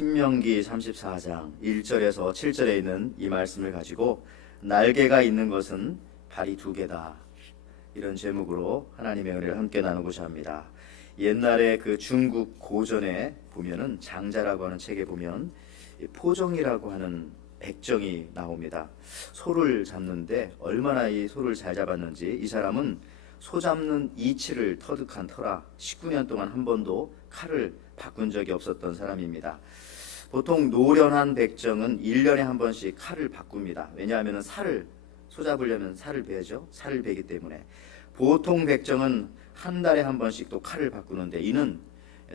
신명기 34장 1절에서 7절에 있는 이 말씀을 가지고 날개가 있는 것은 발이 두 개다, 이런 제목으로 하나님의 은혜를 함께 나누고자 합니다. 옛날에 그 중국 고전에 보면은 장자라고 하는 책에 보면 포정이라고 하는 백정이 나옵니다. 소를 잡는데 얼마나 이 소를 잘 잡았는지, 이 사람은 소 잡는 이치를 터득한 터라 19년 동안 한 번도 칼을 바꾼 적이 없었던 사람입니다. 보통 노련한 백정은 1년에 한 번씩 칼을 바꿉니다. 왜냐하면 소 잡으려면 살을 베죠. 살을 베기 때문에. 보통 백정은 한 달에 한 번씩 또 칼을 바꾸는데, 이는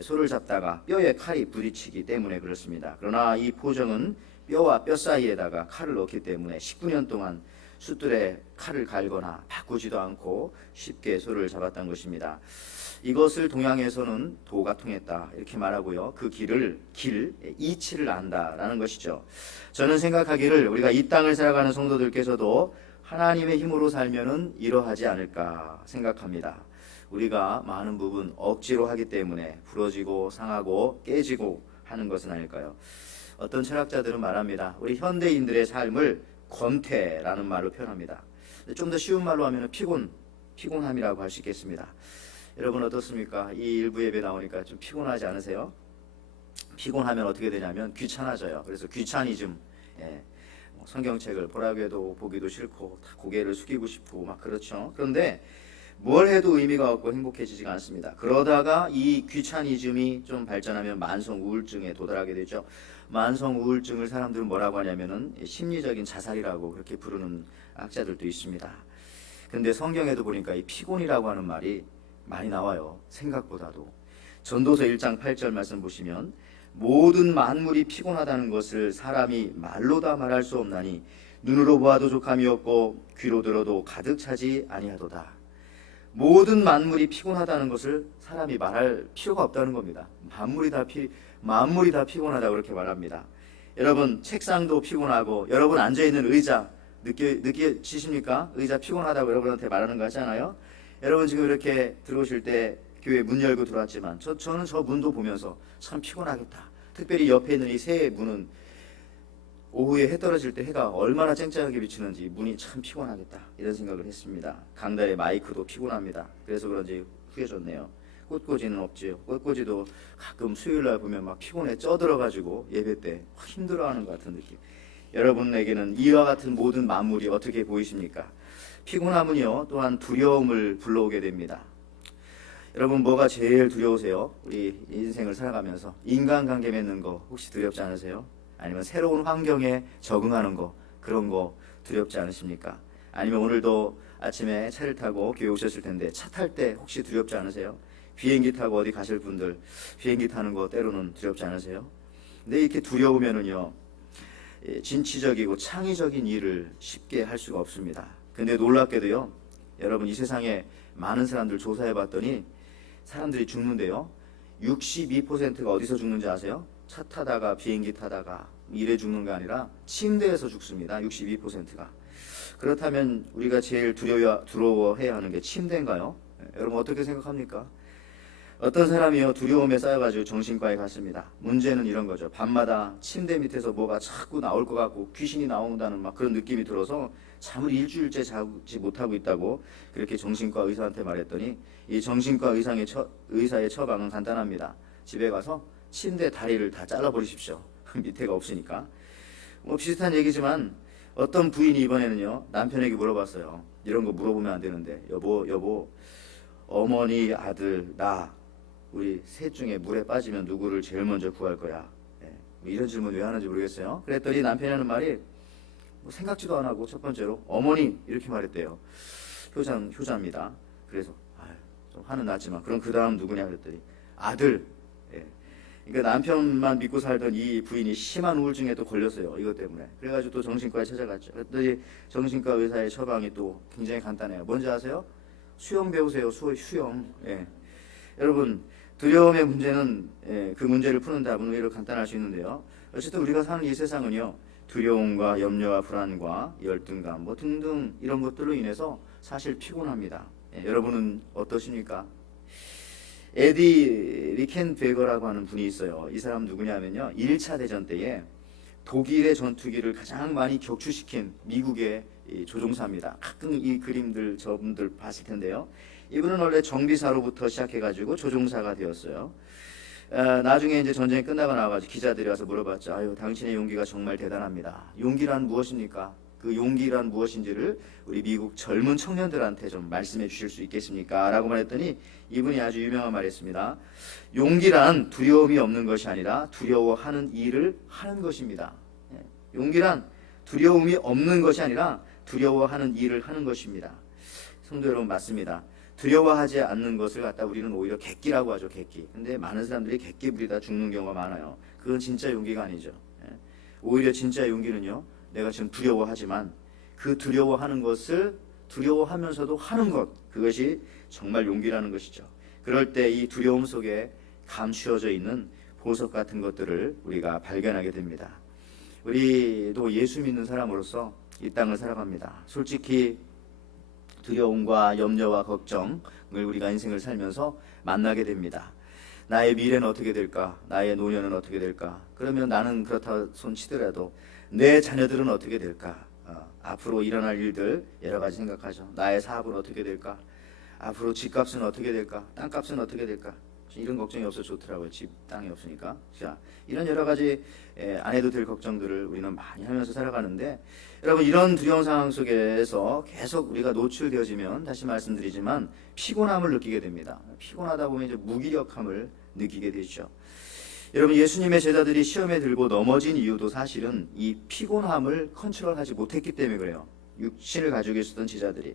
소를 잡다가 뼈에 칼이 부딪히기 때문에 그렇습니다. 그러나 이 포정은 뼈와 뼈 사이에다가 칼을 넣기 때문에 19년 동안 숫들에 칼을 갈거나 바꾸지도 않고 쉽게 소를 잡았던 것입니다. 이것을 동양에서는 도가 통했다 이렇게 말하고요. 그 이치를 안다라는 것이죠. 저는 생각하기를 우리가 이 땅을 살아가는 성도들께서도 하나님의 힘으로 살면은 이러하지 않을까 생각합니다. 우리가 많은 부분 억지로 하기 때문에 부러지고 상하고 깨지고 하는 것은 아닐까요? 어떤 철학자들은 말합니다. 우리 현대인들의 삶을 권태라는 말로 표현합니다. 좀 더 쉬운 말로 하면 피곤함이라고 할 수 있겠습니다. 여러분 어떻습니까? 이 일부 예배 나오니까 좀 피곤하지 않으세요? 피곤하면 어떻게 되냐면 귀찮아져요. 그래서 귀차니즘, 성경책을 보라고 해도 보기도 싫고 다 고개를 숙이고 싶고 막 그렇죠. 그런데 뭘 해도 의미가 없고 행복해지지가 않습니다. 그러다가 이 귀차니즘이 좀 발전하면 만성 우울증에 도달하게 되죠. 만성 우울증을 사람들은 뭐라고 하냐면은 심리적인 자살이라고 그렇게 부르는 학자들도 있습니다. 근데 성경에도 보니까 이 피곤이라고 하는 말이 많이 나와요. 생각보다도. 전도서 1장 8절 말씀 보시면 모든 만물이 피곤하다는 것을 사람이 말로 다 말할 수 없나니 눈으로 보아도 족함이 없고 귀로 들어도 가득 차지 아니하도다. 모든 만물이 피곤하다는 것을 사람이 말할 필요가 없다는 겁니다. 만물이 다 피곤하다 그렇게 말합니다. 여러분 책상도 피곤하고, 여러분 앉아있는 의자 느끼십니까? 의자 피곤하다고 여러분한테 말하는 거 하잖아요. 여러분 지금 이렇게 들어오실 때 교회 문 열고 들어왔지만 저는 저 문도 보면서 참 피곤하겠다. 특별히 옆에 있는 이 새 문은 오후에 해 떨어질 때 해가 얼마나 쨍쨍하게 비치는지 문이 참 피곤하겠다 이런 생각을 했습니다. 강단의 마이크도 피곤합니다. 그래서 그런지 후회졌네요. 꽃꽂이는 없지요. 꽃꽂이도 가끔 수요일날 보면 막 피곤해 쪄들어가지고 예배 때 힘들어하는 것 같은 느낌. 여러분에게는 이와 같은 모든 만물이 어떻게 보이십니까? 피곤함은요 또한 두려움을 불러오게 됩니다. 여러분 뭐가 제일 두려우세요? 우리 인생을 살아가면서 인간관계 맺는 거 혹시 두렵지 않으세요? 아니면 새로운 환경에 적응하는 거, 그런 거 두렵지 않으십니까? 아니면 오늘도 아침에 차를 타고 교회 오셨을 텐데 차 탈 때 혹시 두렵지 않으세요? 비행기 타고 어디 가실 분들 비행기 타는 거 때로는 두렵지 않으세요? 근데 이렇게 두려우면은요 진취적이고 창의적인 일을 쉽게 할 수가 없습니다. 근데 놀랍게도요, 여러분 이 세상에 많은 사람들 조사해 봤더니 사람들이 죽는데요 62%가 어디서 죽는지 아세요? 차 타다가 비행기 타다가 이래 죽는 게 아니라 침대에서 죽습니다. 62%가. 그렇다면 우리가 제일 두려워해야 하는 게 침대인가요? 여러분 어떻게 생각합니까? 어떤 사람이요 두려움에 쌓여가지고 정신과에 갔습니다. 문제는 이런 거죠. 밤마다 침대 밑에서 뭐가 자꾸 나올 것 같고 귀신이 나온다는 막 그런 느낌이 들어서 잠을 일주일째 자지 못하고 있다고 그렇게 정신과 의사한테 말했더니 이 정신과 의사의 처방은 간단합니다. 집에 가서 침대 다리를 다 잘라버리십시오. 밑에가 없으니까. 뭐 비슷한 얘기지만 어떤 부인이 이번에는요 남편에게 물어봤어요. 이런 거 물어보면 안 되는데 여보 어머니 아들 나 우리 셋 중에 물에 빠지면 누구를 제일 먼저 구할 거야? 뭐 이런 질문 왜 하는지 모르겠어요. 그랬더니 남편이 하는 말이 뭐 생각지도 안 하고 첫 번째로 어머니 이렇게 말했대요. 효자입니다. 그래서 좀 화는 났지만 그럼 그 다음 누구냐 그랬더니 아들. 그러니까 남편만 믿고 살던 이 부인이 심한 우울증에 또 걸렸어요. 이것 때문에. 그래가지고 또 정신과에 찾아갔죠. 그랬더니 정신과 의사의 처방이 또 굉장히 간단해요. 뭔지 아세요? 수영 배우세요. 수영. 여러분 두려움의 문제는 그 문제를 푸는 답은 의외로 간단할 수 있는데요. 어쨌든 우리가 사는 이 세상은요 두려움과 염려와 불안과 열등감 뭐 등등 이런 것들로 인해서 사실 피곤합니다. 여러분은 어떠십니까? 에디 리켄베거라고 하는 분이 있어요. 이 사람 누구냐면요, 1차 대전 때에 독일의 전투기를 가장 많이 격추시킨 미국의 조종사입니다. 가끔 이 그림들 저분들 봤을 텐데요. 이분은 원래 정비사로부터 시작해가지고 조종사가 되었어요. 나중에 이제 전쟁이 끝나고 나와가지고 기자들이 와서 물어봤죠. 아유, 당신의 용기가 정말 대단합니다. 용기란 무엇입니까? 그 용기란 무엇인지를 우리 미국 젊은 청년들한테 좀 말씀해 주실 수 있겠습니까? 라고 말했더니 이분이 아주 유명한 말을 했습니다. 용기란 두려움이 없는 것이 아니라 두려워하는 일을 하는 것입니다. 용기란 두려움이 없는 것이 아니라 두려워하는 일을 하는 것입니다. 성도 여러분, 맞습니다. 두려워하지 않는 것을 갖다 우리는 오히려 객기라고 하죠. 객기. 근데 많은 사람들이 객기 부리다 죽는 경우가 많아요. 그건 진짜 용기가 아니죠. 오히려 진짜 용기는요, 내가 지금 두려워하지만 그 두려워하는 것을 두려워하면서도 하는 것, 그것이 정말 용기라는 것이죠. 그럴 때 이 두려움 속에 감추어져 있는 보석 같은 것들을 우리가 발견하게 됩니다. 우리도 예수 믿는 사람으로서 이 땅을 살아갑니다. 솔직히 두려움과 염려와 걱정을 우리가 인생을 살면서 만나게 됩니다. 나의 미래는 어떻게 될까? 나의 노년은 어떻게 될까? 그러면 나는 그렇다 손치더라도 내 자녀들은 어떻게 될까? 앞으로 일어날 일들 여러 가지 생각하죠. 나의 사업은 어떻게 될까? 앞으로 집값은 어떻게 될까? 땅값은 어떻게 될까? 이런 걱정이 없어 좋더라고요. 집, 땅이 없으니까. 자, 이런 여러 가지 안 해도 될 걱정들을 우리는 많이 하면서 살아가는데, 여러분, 이런 두려운 상황 속에서 계속 우리가 노출되어지면, 다시 말씀드리지만 피곤함을 느끼게 됩니다. 피곤하다 보면 이제 무기력함을 느끼게 되죠. 여러분, 예수님의 제자들이 시험에 들고 넘어진 이유도 사실은 이 피곤함을 컨트롤하지 못했기 때문에 그래요. 육신을 가지고 있었던 제자들이.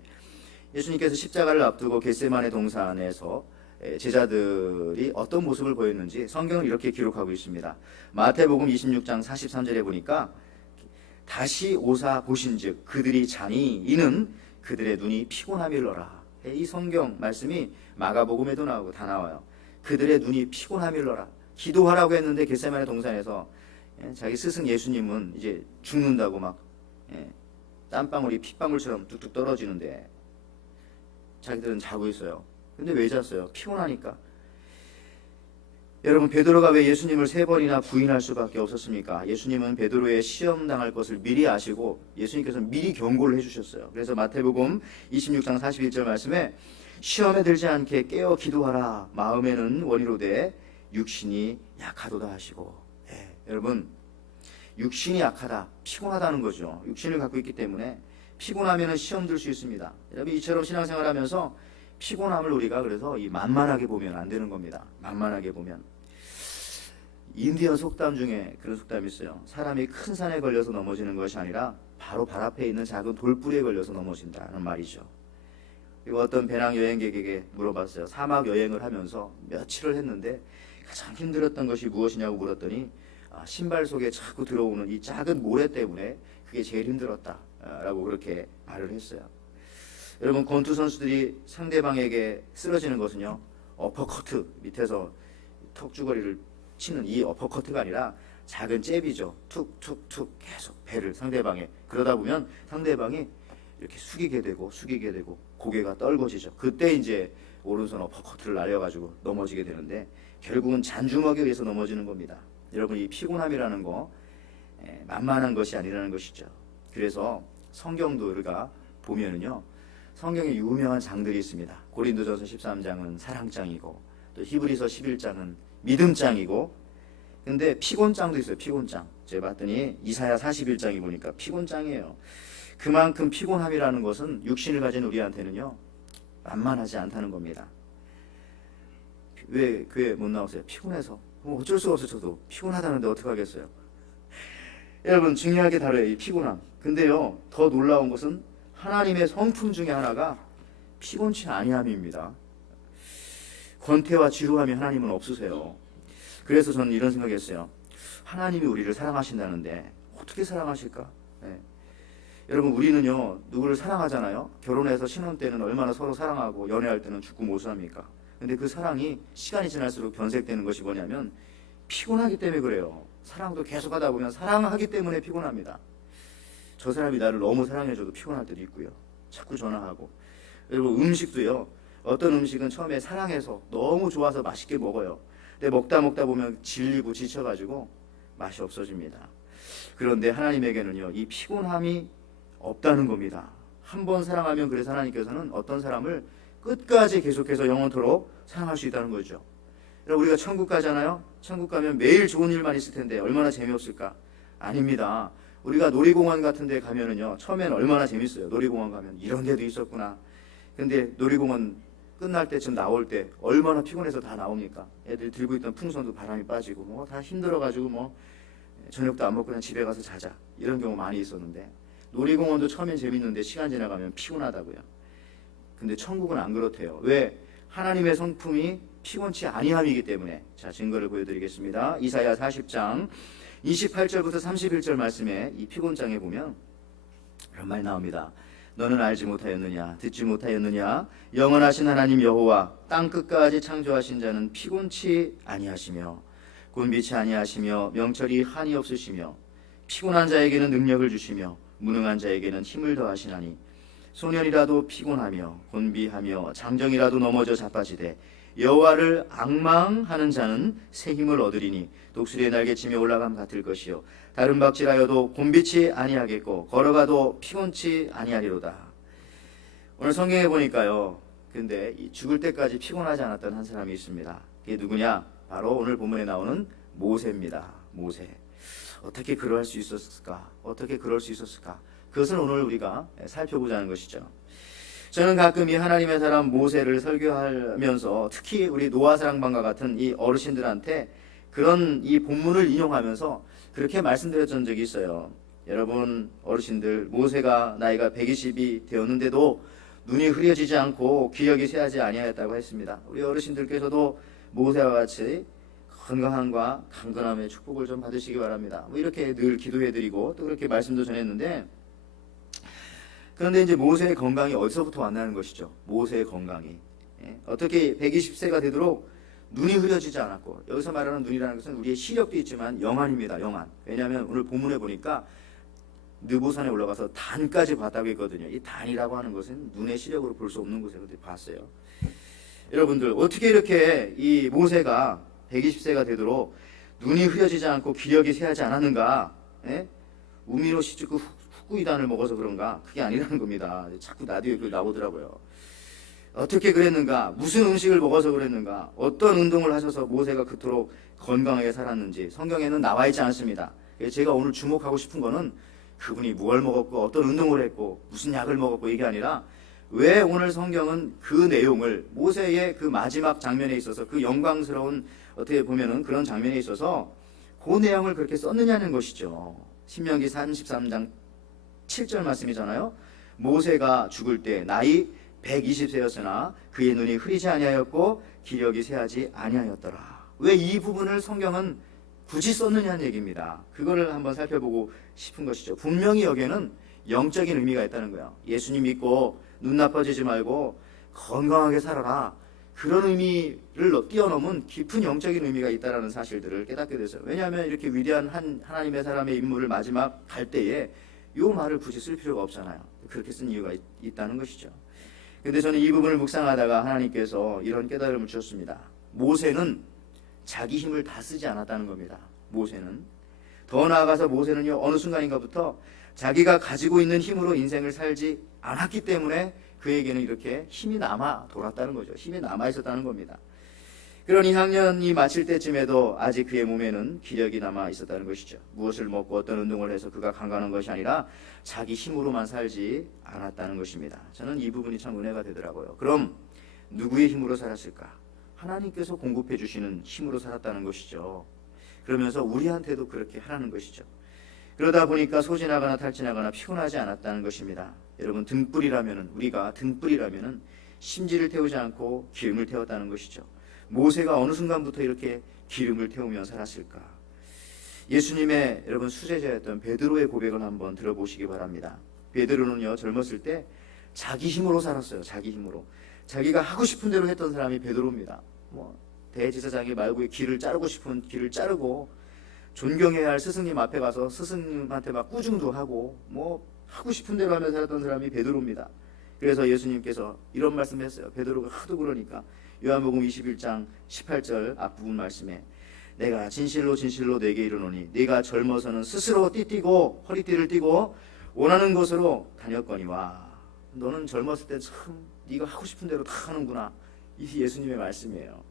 예수님께서 십자가를 앞두고 겟세마네 동산에서 제자들이 어떤 모습을 보였는지 성경은 이렇게 기록하고 있습니다. 마태복음 26장 43절에 보니까 다시 오사 보신즉 그들이 자니 이는 그들의 눈이 피곤함이 일러라. 이 성경 말씀이 마가복음에도 나오고 다 나와요. 그들의 눈이 피곤함이 일러라. 기도하라고 했는데 겟세마네 동산에서 자기 스승 예수님은 이제 죽는다고 막 땀방울이 핏방울처럼 뚝뚝 떨어지는데 자기들은 자고 있어요. 근데 왜 잤어요? 피곤하니까. 여러분, 베드로가 왜 예수님을 3번이나 부인할 수밖에 없었습니까? 예수님은 베드로의 시험 당할 것을 미리 아시고 예수님께서 미리 경고를 해주셨어요. 그래서 마태복음 26장 41절 말씀에 시험에 들지 않게 깨어 기도하라. 마음에는 원이로되 육신이 약하도다 하시고. 여러분, 육신이 약하다, 피곤하다는 거죠. 육신을 갖고 있기 때문에 피곤하면 시험 들 수 있습니다. 여러분, 이처럼 신앙생활하면서 피곤함을 우리가 그래서 이 만만하게 보면 안 되는 겁니다. 만만하게 보면. 인디언 속담 중에 그런 속담이 있어요. 사람이 큰 산에 걸려서 넘어지는 것이 아니라 바로 발 앞에 있는 작은 돌뿌리에 걸려서 넘어진다는 말이죠. 그리고 어떤 배낭 여행객에게 물어봤어요. 사막 여행을 하면서 며칠을 했는데 가장 힘들었던 것이 무엇이냐고 물었더니 신발 속에 자꾸 들어오는 이 작은 모래 때문에 그게 제일 힘들었다라고 그렇게 말을 했어요. 여러분, 권투 선수들이 상대방에게 쓰러지는 것은요, 어퍼커트, 밑에서 턱주거리를 치는 이 어퍼커트가 아니라 작은 잽이죠. 툭툭툭 계속 배를 상대방에. 그러다 보면 상대방이 이렇게 숙이게 되고 고개가 떨궈지죠. 그때 이제 오른손 어퍼커트를 날려가지고 넘어지게 되는데 결국은 잔주먹에 의해서 넘어지는 겁니다. 여러분, 이 피곤함이라는 거 만만한 것이 아니라는 것이죠. 그래서 성경도 우리가 보면은요, 성경에 유명한 장들이 있습니다. 고린도전서 13장은 사랑장이고 또 히브리서 11장은 믿음장이고, 근데 피곤장도 있어요. 피곤장. 제가 봤더니 이사야 41장이 보니까 피곤장이에요. 그만큼 피곤함이라는 것은 육신을 가진 우리한테는요, 만만하지 않다는 겁니다. 왜 교회 못 나오세요? 피곤해서. 어쩔 수가 없어요. 저도 피곤하다는데 어떡하겠어요. 여러분, 중요하게 다뤄요, 이 피곤함. 근데요, 더 놀라운 것은 하나님의 성품 중에 하나가 피곤치 아니함입니다. 권태와 지루함이 하나님은 없으세요. 그래서 저는 이런 생각했어요. 하나님이 우리를 사랑하신다는데 어떻게 사랑하실까? 여러분, 우리는요, 누구를 사랑하잖아요. 결혼해서 신혼 때는 얼마나 서로 사랑하고 연애할 때는 죽고 모수합니까? 근데 그 사랑이 시간이 지날수록 변색되는 것이 뭐냐면 피곤하기 때문에 그래요. 사랑도 계속하다 보면 사랑하기 때문에 피곤합니다. 저 사람이 나를 너무 사랑해줘도 피곤할 때도 있고요. 자꾸 전화하고. 그리고 음식도요, 어떤 음식은 처음에 사랑해서 너무 좋아서 맛있게 먹어요. 근데 먹다 보면 질리고 지쳐가지고 맛이 없어집니다. 그런데 하나님에게는요, 이 피곤함이 없다는 겁니다. 한 번 사랑하면 그래서 하나님께서는 어떤 사람을 끝까지 계속해서 영원토록 사랑할 수 있다는 거죠. 여러분, 우리가 천국 가잖아요. 천국 가면 매일 좋은 일만 있을 텐데 얼마나 재미없을까? 아닙니다. 우리가 놀이공원 같은 데 가면은요, 처음에는 얼마나 재밌어요. 놀이공원 가면 이런 데도 있었구나. 근데 놀이공원 끝날 때쯤 나올 때 얼마나 피곤해서 다 나옵니까? 애들 들고 있던 풍선도 바람이 빠지고 뭐 다 힘들어가지고 뭐 저녁도 안 먹고 그냥 집에 가서 자자, 이런 경우 많이 있었는데, 놀이공원도 처음엔 재밌는데 시간 지나가면 피곤하다고요. 근데 천국은 안 그렇대요. 왜? 하나님의 성품이 피곤치 아니함이기 때문에. 자, 증거를 보여드리겠습니다. 이사야 40장 28절부터 31절 말씀에 이 피곤장에 보면 이런 말이 나옵니다. 너는 알지 못하였느냐? 듣지 못하였느냐? 영원하신 하나님 여호와 땅 끝까지 창조하신 자는 피곤치 아니하시며 곤비치 아니하시며 명철이 한이 없으시며 피곤한 자에게는 능력을 주시며 무능한 자에게는 힘을 더하시나니 소년이라도 피곤하며 곤비하며 장정이라도 넘어져 자빠지되 여호와를 앙망하는 자는 새 힘을 얻으리니 독수리의 날개치며 올라감 같을 것이요 다른 박질하여도 곤비치 아니하겠고 걸어가도 피곤치 아니하리로다. 오늘 성경에 보니까요, 근데 죽을 때까지 피곤하지 않았던 한 사람이 있습니다. 그게 누구냐? 바로 오늘 본문에 나오는 모세입니다. 모세. 어떻게 그럴 수 있었을까? 어떻게 그럴 수 있었을까? 그것을 오늘 우리가 살펴보자는 것이죠. 저는 가끔 이 하나님의 사람 모세를 설교하면서 특히 우리 노아사랑방과 같은 이 어르신들한테 그런 이 본문을 인용하면서 그렇게 말씀드렸던 적이 있어요. 여러분 어르신들, 모세가 나이가 120이 되었는데도 눈이 흐려지지 않고 기력이 쇠하지 아니하였다고 했습니다. 우리 어르신들께서도 모세와 같이 건강함과 강건함의 축복을 좀 받으시기 바랍니다. 뭐 이렇게 늘 기도해드리고 또 그렇게 말씀도 전했는데, 그런데 이제 모세의 건강이 어디서부터 왔다는 것이죠. 모세의 건강이 어떻게 120세가 되도록 눈이 흐려지지 않았고, 여기서 말하는 눈이라는 것은 우리의 시력도 있지만 영안입니다. 영안. 왜냐하면 오늘 본문에 보니까 느보산에 올라가서 단까지 봤다고 했거든요. 이 단이라고 하는 것은 눈의 시력으로 볼 수 없는 곳에서 봤어요. 여러분들 어떻게 이렇게 이 모세가 120세가 되도록 눈이 흐려지지 않고 기력이 쇠하지 않았는가? 우미로 시주고 흑구이단을 먹어서 그런가? 그게 아니라는 겁니다. 자꾸 라디오에 나오더라고요. 어떻게 그랬는가? 무슨 음식을 먹어서 그랬는가? 어떤 운동을 하셔서 모세가 그토록 건강하게 살았는지 성경에는 나와 있지 않습니다. 제가 오늘 주목하고 싶은 거는 그분이 무엇을 먹었고 어떤 운동을 했고 무슨 약을 먹었고 이게 아니라, 왜 오늘 성경은 그 내용을 모세의 그 마지막 장면에 있어서 그 영광스러운 어떻게 보면은 그런 장면에 있어서 그 내용을 그렇게 썼느냐는 것이죠. 신명기 33장 7절 말씀이잖아요. 모세가 죽을 때 나이 120세였으나 그의 눈이 흐리지 아니하였고 기력이 쇠하지 아니하였더라. 왜 이 부분을 성경은 굳이 썼느냐는 얘기입니다. 그거를 한번 살펴보고 싶은 것이죠. 분명히 여기에는 영적인 의미가 있다는 거예요. 예수님 믿고 눈 나빠지지 말고 건강하게 살아라. 그런 의미를 뛰어넘은 깊은 영적인 의미가 있다는 사실들을 깨닫게 됐어요. 왜냐하면 이렇게 위대한 하나님의 사람의 인물을 마지막 갈 때에 이 말을 굳이 쓸 필요가 없잖아요. 그렇게 쓴 이유가 있다는 것이죠. 근데 저는 이 부분을 묵상하다가 하나님께서 이런 깨달음을 주셨습니다. 모세는 자기 힘을 다 쓰지 않았다는 겁니다. 모세는. 더 나아가서 모세는요, 어느 순간인가부터 자기가 가지고 있는 힘으로 인생을 살지 않았기 때문에 그에게는 이렇게 힘이 남아 돌았다는 거죠. 힘이 남아 있었다는 겁니다. 그러니 학년이 마칠 때쯤에도 아직 그의 몸에는 기력이 남아 있었다는 것이죠. 무엇을 먹고 어떤 운동을 해서 그가 강건한 것이 아니라 자기 힘으로만 살지 않았다는 것입니다. 저는 이 부분이 참 은혜가 되더라고요. 그럼 누구의 힘으로 살았을까? 하나님께서 공급해 주시는 힘으로 살았다는 것이죠. 그러면서 우리한테도 그렇게 하라는 것이죠. 그러다 보니까 소진하거나 탈진하거나 피곤하지 않았다는 것입니다. 여러분, 우리가 등불이라면은 심지를 태우지 않고 기름을 태웠다는 것이죠. 모세가 어느 순간부터 이렇게 기름을 태우며 살았을까? 예수님의 여러분 수제자였던 베드로의 고백을 한번 들어보시기 바랍니다. 베드로는요, 젊었을 때 자기 힘으로 살았어요. 자기 힘으로. 자기가 하고 싶은 대로 했던 사람이 베드로입니다. 대제사장의 말구에 길을 자르고 싶은 길을 자르고, 존경해야 할 스승님 앞에 가서 스승님한테 막 꾸중도 하고 하고 싶은 대로 하면서 살았던 사람이 베드로입니다. 그래서 예수님께서 이런 말씀을 했어요. 베드로가 하도 그러니까 요한복음 21장 18절 앞부분 말씀에 내가 진실로 진실로 네게 이르노니 네가 젊어서는 스스로 띠띠고 허리띠를 띠고 원하는 곳으로 다녔거니와. 너는 젊었을 때 참 네가 하고 싶은 대로 다 하는구나. 이 예수님의 말씀이에요.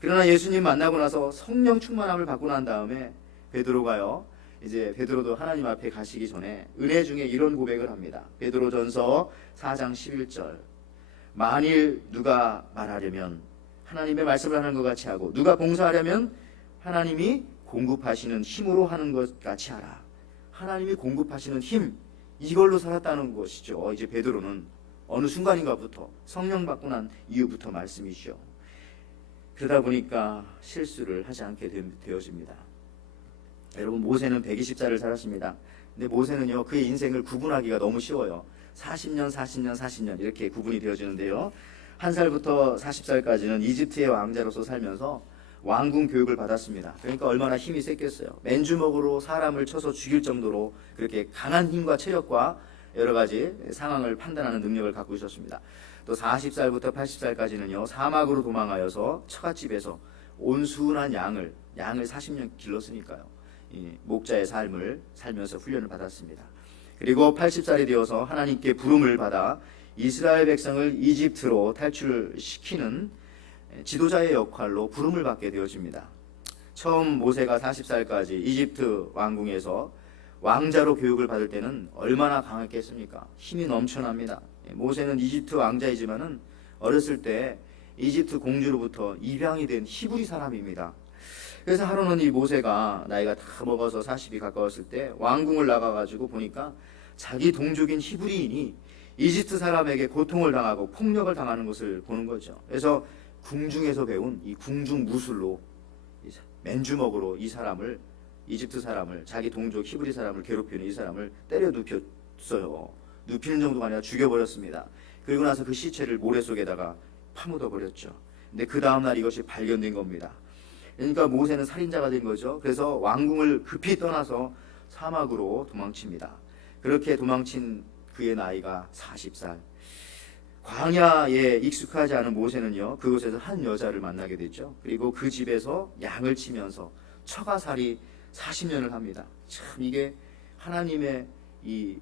그러나 예수님 만나고 나서 성령 충만함을 받고 난 다음에 베드로가요, 이제 베드로도 하나님 앞에 가시기 전에 은혜 중에 이런 고백을 합니다. 베드로전서 4장 11절. 만일 누가 말하려면 하나님의 말씀을 하는 것 같이 하고 누가 봉사하려면 하나님이 공급하시는 힘으로 하는 것 같이 하라. 하나님이 공급하시는 힘, 이걸로 살았다는 것이죠. 이제 베드로는 어느 순간인가부터 성령 받고 난 이후부터 말씀이죠. 그러다 보니까 실수를 하지 않게 되어집니다. 여러분, 모세는 120살을 살았습니다. 근데 모세는요, 그의 인생을 구분하기가 너무 쉬워요. 40년, 40년, 40년 이렇게 구분이 되어지는데요. 1살부터 40살까지는 이집트의 왕자로서 살면서 왕궁 교육을 받았습니다. 그러니까 얼마나 힘이 셌겠어요. 맨주먹으로 사람을 쳐서 죽일 정도로 그렇게 강한 힘과 체력과 여러 가지 상황을 판단하는 능력을 갖고 있었습니다. 또 40살부터 80살까지는요, 사막으로 도망하여서 처갓집에서 온순한 양을 40년 길렀으니까요, 이 목자의 삶을 살면서 훈련을 받았습니다. 그리고 80살이 되어서 하나님께 부름을 받아 이스라엘 백성을 이집트로 탈출시키는 지도자의 역할로 부름을 받게 되어집니다. 처음 모세가 40살까지 이집트 왕궁에서 왕자로 교육을 받을 때는 얼마나 강했겠습니까? 힘이 넘쳐납니다. 모세는 이집트 왕자이지만은 어렸을 때 이집트 공주로부터 입양이 된 히브리 사람입니다. 그래서 하루는 이 모세가 나이가 다 먹어서 40이 가까웠을 때 왕궁을 나가가지고 보니까 자기 동족인 히브리인이 이집트 사람에게 고통을 당하고 폭력을 당하는 것을 보는 거죠. 그래서 궁중에서 배운 이 궁중 무술로 맨주먹으로 이 사람을, 이집트 사람을, 자기 동족 히브리 사람을 괴롭히는 이 사람을 때려 눕혔어요. 눕히는 정도가 아니라 죽여버렸습니다. 그리고 나서 그 시체를 모래 속에다가 파묻어 버렸죠. 근데 그 다음날 이것이 발견된 겁니다. 그러니까 모세는 살인자가 된 거죠. 그래서 왕궁을 급히 떠나서 사막으로 도망칩니다. 그렇게 도망친 그의 나이가 40살. 광야에 익숙하지 않은 모세는요, 그곳에서 한 여자를 만나게 됐죠. 그리고 그 집에서 양을 치면서 처가살이 40년을 합니다. 참 이게 하나님의 이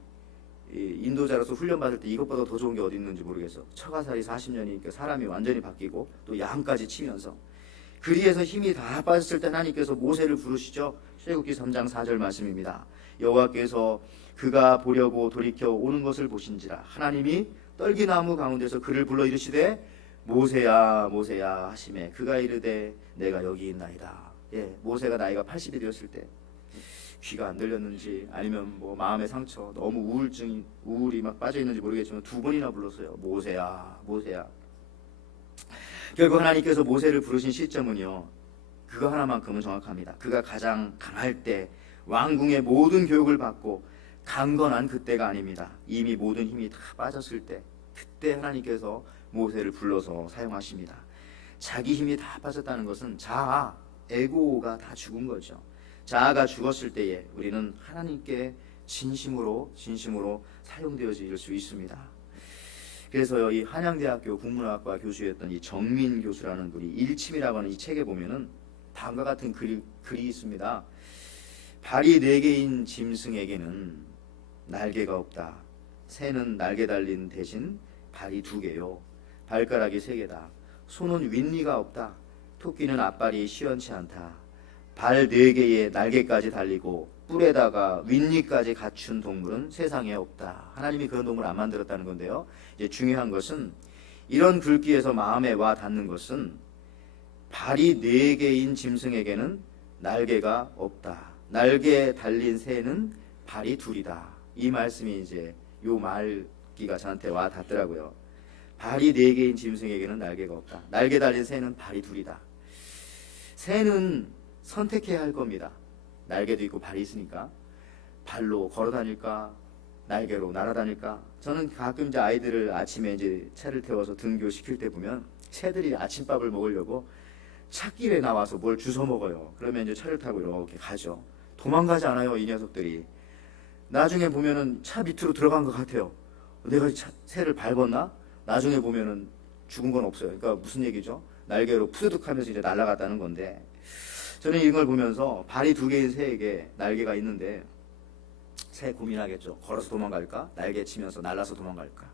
인도자로서 훈련받을 때 이것보다 더 좋은 게 어디 있는지 모르겠어. 처가살이 40년이니까 사람이 완전히 바뀌고 또 양까지 치면서 그리에서 힘이 다 빠졌을 때 하나님께서 모세를 부르시죠. 출애굽기 3장 4절 말씀입니다. 여호와께서 그가 보려고 돌이켜 오는 것을 보신지라 하나님이 떨기나무 가운데서 그를 불러 이르시되 모세야 모세야 하시매 그가 이르되 내가 여기 있나이다. 모세가 나이가 80이 되었을 때 귀가 안 들렸는지 아니면 뭐 마음의 상처, 너무 우울이 막 빠져 있는지 모르겠지만 2번이나 불렀어요. 모세야 모세야. 결국 하나님께서 모세를 부르신 시점은요, 그거 하나만큼은 정확합니다. 그가 가장 강할 때, 왕궁의 모든 교육을 받고 강건한 그때가 아닙니다. 이미 모든 힘이 다 빠졌을 때, 그때 하나님께서 모세를 불러서 사용하십니다. 자기 힘이 다 빠졌다는 것은 자아, 에고가 다 죽은 거죠. 자아가 죽었을 때에 우리는 하나님께 진심으로 사용되어질 수 있습니다. 그래서 이 한양대학교 국문학과 교수였던 이 정민 교수라는 분이 일침이라고 하는 이 책에 보면은 다음과 같은 글이 있습니다. 발이 4개인 짐승에게는 날개가 없다. 새는 날개 달린 대신 발이 2개요. 발가락이 3개다. 소는 윗니가 없다. 토끼는 앞발이 시원치 않다. 발 4개에 날개까지 달리고 뿔에다가 윗니까지 갖춘 동물은 세상에 없다. 하나님이 그런 동물을 안 만들었다는 건데요. 이제 중요한 것은 이런 글귀에서 마음에 와 닿는 것은 발이 4개인 짐승에게는 날개가 없다. 날개에 달린 새는 발이 2이다. 이 말씀이 이제 요 말기가 저한테 와 닿더라고요. 발이 4개인 짐승에게는 날개가 없다. 날개 달린 새는 발이 2이다. 새는 선택해야 할 겁니다. 날개도 있고 발이 있으니까 발로 걸어 다닐까 날개로 날아다닐까. 저는 가끔 이제 아이들을 아침에 이제 차를 태워서 등교시킬 때 보면 새들이 아침밥을 먹으려고 찻길에 나와서 뭘 주워 먹어요. 그러면 이제 차를 타고 이렇게 가죠. 도망가지 않아요, 이 녀석들이. 나중에 보면은 차 밑으로 들어간 것 같아요. 내가 새를 밟았나? 나중에 보면은 죽은 건 없어요. 그러니까 무슨 얘기죠? 날개로 푸드득하면서 이제 날아갔다는 건데, 저는 이걸 보면서 발이 두 개인 새에게 날개가 있는데 새 고민하겠죠. 걸어서 도망갈까? 날개 치면서 날아서 도망갈까?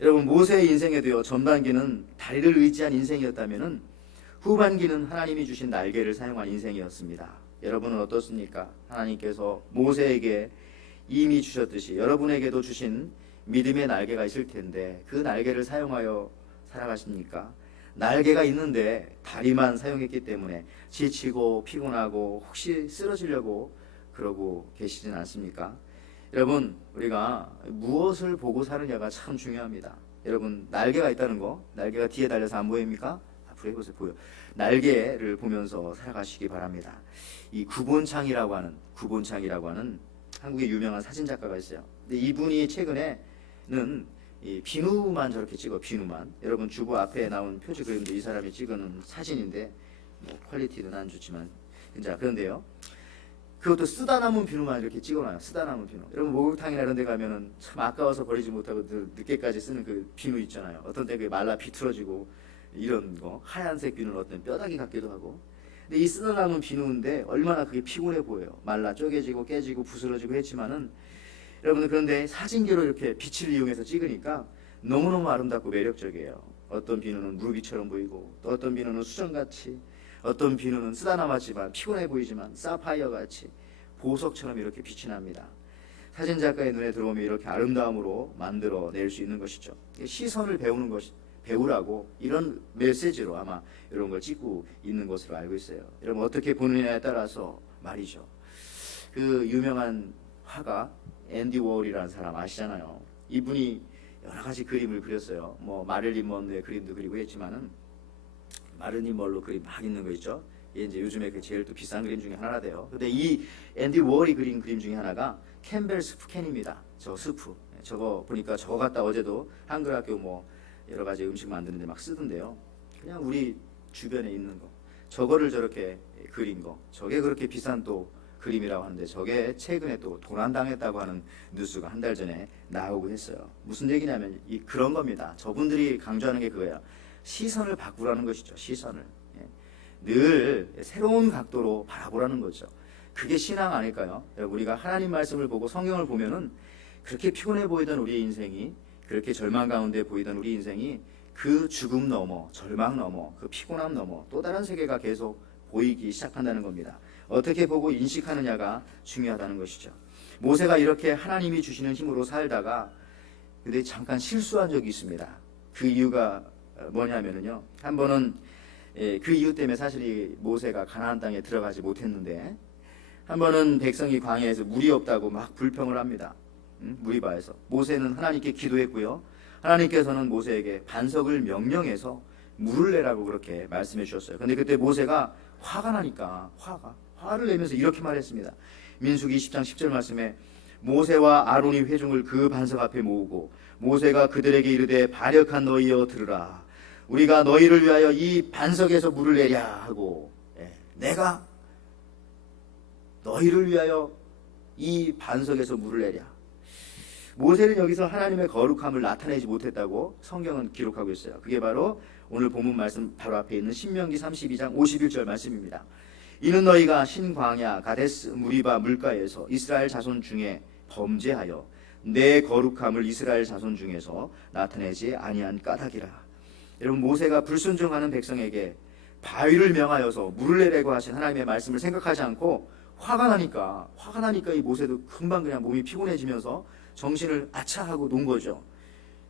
여러분, 모세의 인생에도요, 전반기는 다리를 의지한 인생이었다면은 후반기는 하나님이 주신 날개를 사용한 인생이었습니다. 여러분은 어떻습니까? 하나님께서 모세에게 이미 주셨듯이 여러분에게도 주신 믿음의 날개가 있을 텐데 그 날개를 사용하여 살아가십니까? 날개가 있는데 다리만 사용했기 때문에 지치고 피곤하고 혹시 쓰러지려고 그러고 계시진 않습니까? 여러분, 우리가 무엇을 보고 사느냐가 참 중요합니다. 여러분, 날개가 있다는 거, 날개가 뒤에 달려서 안 보입니까? 앞으로 해보세요. 보여. 날개를 보면서 살아가시기 바랍니다. 이 구본창이라고 하는 한국의 유명한 사진작가가 있어요. 근데 이분이 최근에는 이 비누만 저렇게 찍어, 비누만. 여러분, 주보 앞에 나온 표지 그림도 이 사람이 찍은 사진인데 뭐 퀄리티는 안 좋지만, 자, 그런데요, 그것도 쓰다 남은 비누만 이렇게 찍어놔요. 쓰다 남은 비누. 여러분, 목욕탕이나 이런 데 가면은 참 아까워서 버리지 못하고 늦게까지 쓰는 그 비누 있잖아요. 어떤 때 그게 말라 비틀어지고 이런 거, 하얀색 비누는 어떤 뼈다귀 같기도 하고. 근데 이 쓰다 남은 비누인데 얼마나 그게 피곤해 보여요. 말라 쪼개지고 깨지고 부스러지고 했지만은, 여러분, 그런데 사진기로 이렇게 빛을 이용해서 찍으니까 너무너무 아름답고 매력적이에요. 어떤 비누는 루비처럼 보이고, 또 어떤 비누는 수정같이, 어떤 비누는 쓰다 남았지만 피곤해 보이지만 사파이어같이 보석처럼 이렇게 빛이 납니다. 사진작가의 눈에 들어오면 이렇게 아름다움으로 만들어낼 수 있는 것이죠. 시선을 배우는 것이, 배우라고 이런 메시지로 아마 이런 걸 찍고 있는 것으로 알고 있어요. 여러분, 어떻게 보느냐에 따라서 말이죠. 그 유명한 화가 앤디 워홀이라는 사람 아시잖아요. 이분이 여러 가지 그림을 그렸어요. 뭐 마릴린 먼로의 그림도 그리고 했지만은, 마릴린 먼로 그림 막 있는 거 있죠. 이게 이제 요즘에 그 제일 또 비싼 그림 중에 하나가 돼요. 근데 이 앤디 워홀이 그린 그림 중에 하나가 캠벨 스프 캔입니다. 저 스프. 저거 보니까 저거 갖다 어제도 한글 학교 뭐 여러 가지 음식 만드는데 막 쓰던데요. 그냥 우리 주변에 있는 거, 저거를 저렇게 그린 거, 저게 그렇게 비싼 또 그림이라고 하는데 저게 최근에 또 도난당했다고 하는 뉴스가 한 달 전에 나오고 했어요. 무슨 얘기냐면 그런 겁니다. 저분들이 강조하는 게 그거예요. 시선을 바꾸라는 것이죠. 시선을. 늘 새로운 각도로 바라보라는 거죠. 그게 신앙 아닐까요? 우리가 하나님 말씀을 보고 성경을 보면은 그렇게 피곤해 보이던 우리의 인생이, 그렇게 절망 가운데 보이던 우리 인생이 그 죽음 넘어, 절망 넘어, 그 피곤함 넘어 또 다른 세계가 계속 보이기 시작한다는 겁니다. 어떻게 보고 인식하느냐가 중요하다는 것이죠. 모세가 이렇게 하나님이 주시는 힘으로 살다가 근데 잠깐 실수한 적이 있습니다. 그 이유가 뭐냐면요, 한 번은 그 이유 때문에 사실 이 모세가 가나안 땅에 들어가지 못했는데, 한 번은 백성이 광야에서 물이 없다고 막 불평을 합니다. 무리바에서. 모세는 하나님께 기도했고요, 하나님께서는 모세에게 반석을 명령해서 물을 내라고 그렇게 말씀해 주셨어요. 근데 그때 모세가 화가 나니까 화를 내면서 이렇게 말했습니다. 민수기 20장 10절 말씀에 모세와 아론이 회중을 그 반석 앞에 모으고 모세가 그들에게 이르되 반역한 너희여 들으라. 우리가 너희를 위하여 이 반석에서 물을 내랴 하고, 내가 너희를 위하여 이 반석에서 물을 내랴. 모세는 여기서 하나님의 거룩함을 나타내지 못했다고 성경은 기록하고 있어요. 그게 바로 오늘 본문 말씀 바로 앞에 있는 신명기 32장 51절 말씀입니다. 이는 너희가 신광야 가데스 무리바 물가에서 이스라엘 자손 중에 범죄하여 내 거룩함을 이스라엘 자손 중에서 나타내지 아니한 까닭이라. 여러분, 모세가 불순종하는 백성에게 바위를 명하여서 물을 내라고 하신 하나님의 말씀을 생각하지 않고 화가 나니까 이 모세도 금방 그냥 몸이 피곤해지면서 정신을 아차하고 논 거죠.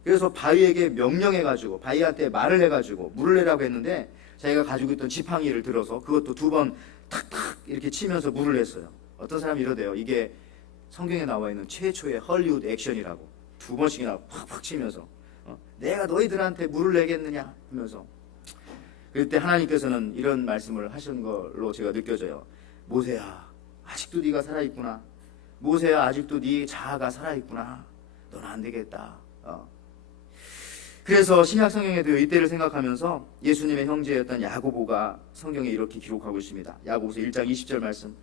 그래서 바위에게 명령해가지고, 바위한테 말을 해가지고 물을 내라고 했는데 자기가 가지고 있던 지팡이를 들어서 그것도 두 번 탁탁 이렇게 치면서 물을 냈어요. 어떤 사람이 이러대요. 이게 성경에 나와 있는 최초의 헐리우드 액션이라고. 두 번씩이나 팍팍 치면서 내가 너희들한테 물을 내겠느냐 하면서. 그때 하나님께서는 이런 말씀을 하신 걸로 제가 느껴져요. 모세야, 아직도 네가 살아있구나. 모세야, 아직도 네 자아가 살아있구나. 너는 안 되겠다. 그래서 신약 성경에도 이때를 생각하면서 예수님의 형제였던 야고보가 성경에 이렇게 기록하고 있습니다. 야고보서 1장 20절 말씀.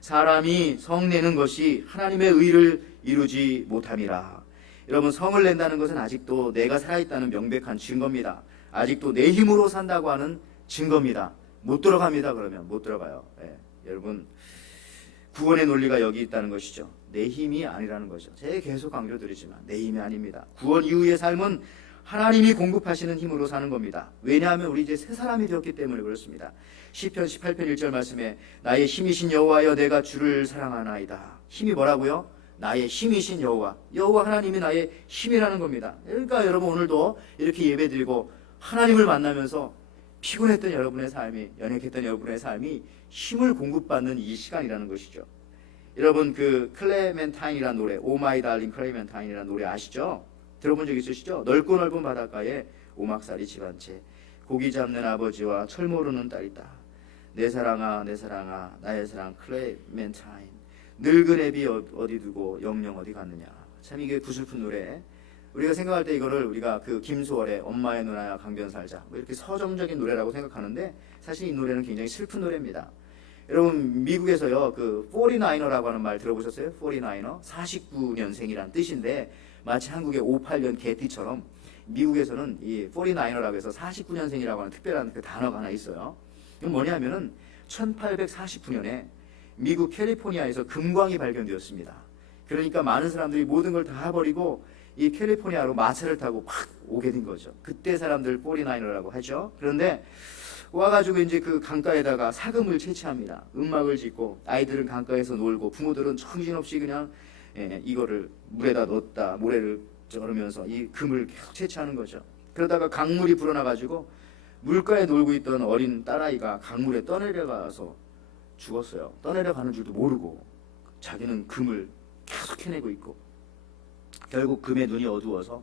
사람이 성내는 것이 하나님의 의를 이루지 못함이라. 여러분, 성을 낸다는 것은 아직도 내가 살아있다는 명백한 증거입니다. 아직도 내 힘으로 산다고 하는 증거입니다. 못 들어갑니다. 그러면 못 들어가요. 예. 여러분, 구원의 논리가 여기 있다는 것이죠. 내 힘이 아니라는 거죠. 제가 계속 강조드리지만 내 힘이 아닙니다. 구원 이후의 삶은 하나님이 공급하시는 힘으로 사는 겁니다. 왜냐하면 우리 이제 새 사람이 되었기 때문에 그렇습니다. 시편 18편 1절 말씀에 나의 힘이신 여호와여 내가 주를 사랑하나이다. 힘이 뭐라고요? 나의 힘이신 여호와. 여호와 하나님이 나의 힘이라는 겁니다. 그러니까 여러분 오늘도 이렇게 예배드리고 하나님을 만나면서 피곤했던 여러분의 삶이, 연약했던 여러분의 삶이 힘을 공급받는 이 시간이라는 것이죠. 여러분 그 클레멘타인이라는 노래, 오 마이 달링 클레멘타인이라는 노래 아시죠? 들어본 적 있으시죠? 넓고 넓은 바닷가에 오막살이 집 한 채, 고기 잡는 아버지와 철 모르는 딸이다. 내 사랑아 내 사랑아 나의 사랑 클레멘타인, 늙은 애비 어디 두고 영영 어디 갔느냐. 참 이게 구슬픈 노래. 우리가 생각할 때 이거를 우리가 그 김소월의 엄마의 누나야 강변 살자 뭐 이렇게 서정적인 노래라고 생각하는데 사실 이 노래는 굉장히 슬픈 노래입니다. 여러분 미국에서요 그 49er라고 하는 말 들어보셨어요? 49er 49년생이란 뜻인데 마치 한국의 58년 개띠처럼 미국에서는 이 49er라고 해서 49년생이라고 하는 특별한 그 단어가 하나 있어요. 이건 뭐냐면은 1849년에 미국 캘리포니아에서 금광이 발견되었습니다. 그러니까 많은 사람들이 모든 걸 다 버리고 이 캘리포니아로 마차를 타고 팍 오게 된 거죠. 그때 사람들 49er라고 하죠. 그런데 와가지고 이제 그 강가에다가 사금을 채취합니다. 음막을 짓고 아이들은 강가에서 놀고 부모들은 정신없이 그냥 이거를 물에다 넣었다 모래를 쩔으면서 이 금을 계속 채취하는 거죠. 그러다가 강물이 불어나가지고 물가에 놀고 있던 어린 딸아이가 강물에 떠내려가서 죽었어요. 떠내려가는 줄도 모르고 자기는 금을 계속 해내고 있고 결국 금의 눈이 어두워서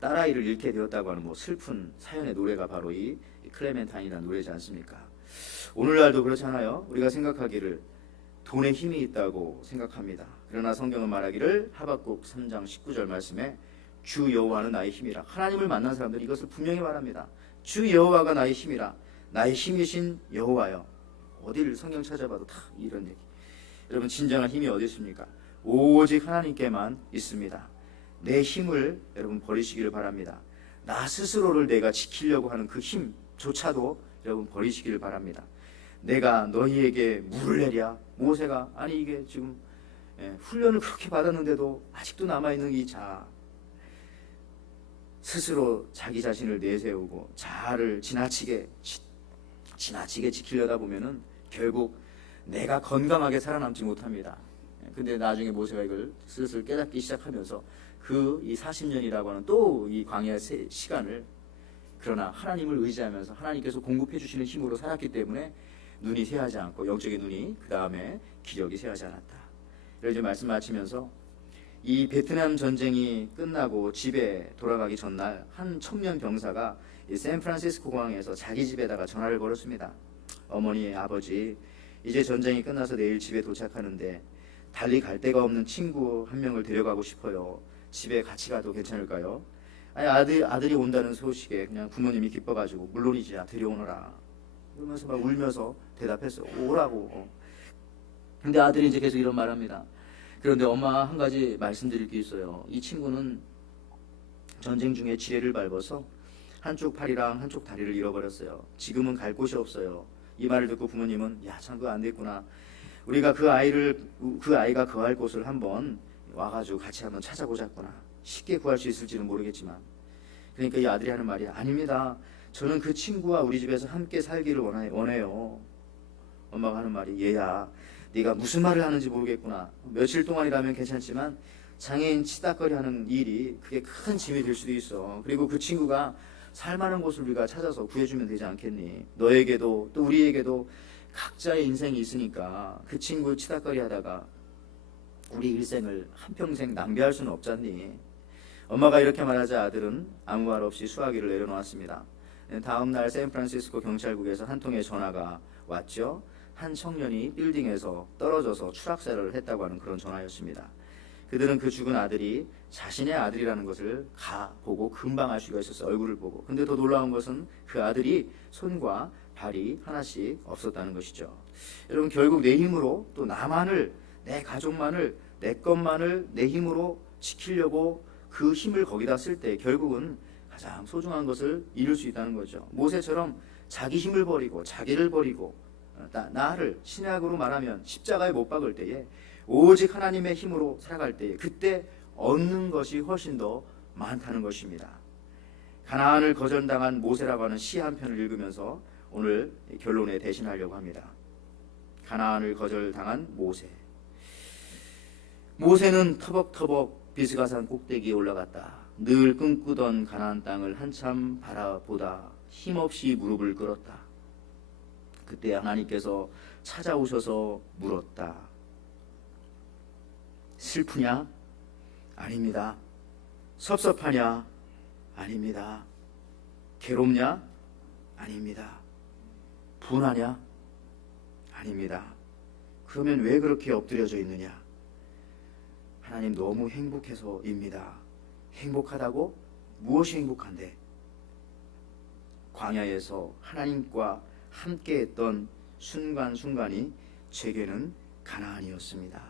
딸아이를 잃게 되었다고 하는 뭐 슬픈 사연의 노래가 바로 이 클레멘타인이라는 노래지 않습니까? 오늘날도 그렇잖아요. 우리가 생각하기를 돈에 힘이 있다고 생각합니다. 그러나 성경은 말하기를 하박국 3장 19절 말씀에 주 여호와는 나의 힘이라. 하나님을 만난 사람들은 이것을 분명히 말합니다. 주 여호와가 나의 힘이라. 나의 힘이신 여호와여. 어디를 성경 찾아봐도 다 이런 얘기. 여러분 진정한 힘이 어디 있습니까? 오직 하나님께만 있습니다. 내 힘을 여러분 버리시기를 바랍니다. 나 스스로를 내가 지키려고 하는 그 힘조차도 여러분 버리시기를 바랍니다. 내가 너희에게 물을 내랴. 모세가 아니 이게 지금 훈련을 그렇게 받았는데도 아직도 남아있는 이 자아, 스스로 자기 자신을 내세우고 자아를 지나치게 지키려다 보면은 결국 내가 건강하게 살아남지 못합니다. 근데 나중에 모세가 이걸 슬슬 깨닫기 시작하면서 그 이 40년이라고 하는 또 이 광야 시간을 그러나 하나님을 의지하면서 하나님께서 공급해 주시는 힘으로 살았기 때문에 눈이 새하지 않고 영적인 눈이 그 다음에 기력이 새하지 않았다. 이제 말씀 마치면서 이 베트남 전쟁이 끝나고 집에 돌아가기 전날 한 청년 병사가 이 샌프란시스코 공항에서 자기 집에다가 전화를 걸었습니다. 어머니, 아버지, 이제 전쟁이 끝나서 내일 집에 도착하는데 달리 갈 데가 없는 친구 한 명을 데려가고 싶어요. 집에 같이 가도 괜찮을까요? 아니 아들이 온다는 소식에 그냥 부모님이 기뻐가지고 물론이지 데려오너라. 그러면서 막 울면서 대답했어. 오라고. 근데 아들이 이제 계속 이런 말합니다. 그런데 엄마 한 가지 말씀드릴 게 있어요. 이 친구는 전쟁 중에 지뢰를 밟아서 한쪽 팔이랑 한쪽 다리를 잃어버렸어요. 지금은 갈 곳이 없어요. 이 말을 듣고 부모님은 야 참 그거 안 됐구나. 우리가 그 아이가 거할 곳을 한번 와가지고 같이 한번 찾아보자꾸나. 쉽게 구할 수 있을지는 모르겠지만. 그러니까 이 아들이 하는 말이 아닙니다. 저는 그 친구와 우리 집에서 함께 살기를 원해요. 엄마가 하는 말이 얘야 네가 무슨 말을 하는지 모르겠구나. 며칠 동안이라면 괜찮지만 장애인 치닥거리 하는 일이 그게 큰 짐이 될 수도 있어. 그리고 그 친구가 살만한 곳을 우리가 찾아서 구해주면 되지 않겠니? 너에게도 또 우리에게도 각자의 인생이 있으니까 그 친구 치닥거리 하다가 우리 일생을 한평생 낭비할 수는 없잖니. 엄마가 이렇게 말하자 아들은 아무 말 없이 수화기를 내려놓았습니다. 다음 날 샌프란시스코 경찰국에서 한 통의 전화가 왔죠. 한 청년이 빌딩에서 떨어져서 추락사를 했다고 하는 그런 전화였습니다. 그들은 그 죽은 아들이 자신의 아들이라는 것을 보고 금방 알 수가 있었어요. 얼굴을 보고. 근데 더 놀라운 것은 그 아들이 손과 발이 하나씩 없었다는 것이죠. 여러분 결국 내 힘으로 또 나만을 내 가족만을 내 것만을 내 힘으로 지키려고 그 힘을 거기다 쓸 때 결국은 가장 소중한 것을 잃을 수 있다는 거죠. 모세처럼 자기 힘을 버리고 자기를 버리고 나를 신약으로 말하면 십자가에 못 박을 때에 오직 하나님의 힘으로 살아갈 때에 그때 얻는 것이 훨씬 더 많다는 것입니다. 가나안을 거절당한 모세라고 하는 시 한 편을 읽으면서 오늘 결론에 대신하려고 합니다. 가나안을 거절당한 모세. 모세는 터벅터벅 비스가산 꼭대기에 올라갔다. 늘 꿈꾸던 가나안 땅을 한참 바라보다 힘없이 무릎을 꿇었다. 그때 하나님께서 찾아오셔서 물었다. 슬프냐? 아닙니다. 섭섭하냐? 아닙니다. 괴롭냐? 아닙니다. 분하냐? 아닙니다. 그러면 왜 그렇게 엎드려져 있느냐? 하나님 너무 행복해서입니다. 행복하다고? 무엇이 행복한데? 광야에서 하나님과 함께했던 순간순간이 제게는 가나안이었습니다.